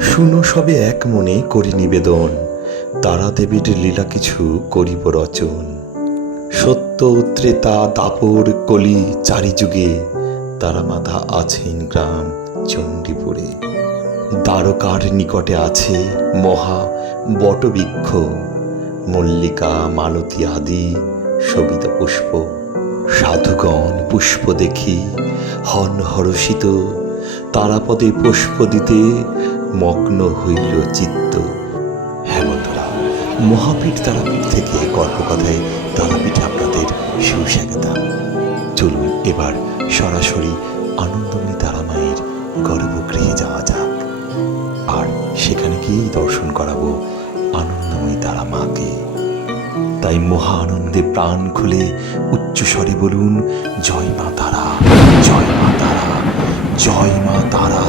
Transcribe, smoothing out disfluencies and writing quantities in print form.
শুনো সবে এক মনে করি নিবেদন, তারা দেবীর লীলা কিছু করিব রচন। সত্য ত্রেতা দাপর কলি চারিযুগে, তারা মাতা আছেন গ্রাম চণ্ডীপুরে। দ্বারকার নিকটে আছে মহা বটবৃক্ষ, মল্লিকা মালতী আদি শোভিত পুষ্প। সাধুগণ পুষ্প দেখি হন হরষিত, তারাপদে পুষ্প দিতে মগ্ন হইল চিত্ত। হ্যাঁ বন্ধুরা, মহাপীঠ তারাপীঠ থেকে গল্পকথায় তারাপীঠে আপনাদের সুস্বাগতম। চলুন এবার সরাসরি আনন্দময়ী তারামায়ের গর্ভগৃহে যাওয়া যাক, আর সেখানে গিয়েই দর্শন করাবো আনন্দময়ী তারা মাকে। তাই মহা আনন্দে প্রাণ খুলে উচ্চস্বরে বলুন, জয় মা তারা, জয় মা তারা, জয় মা তারা।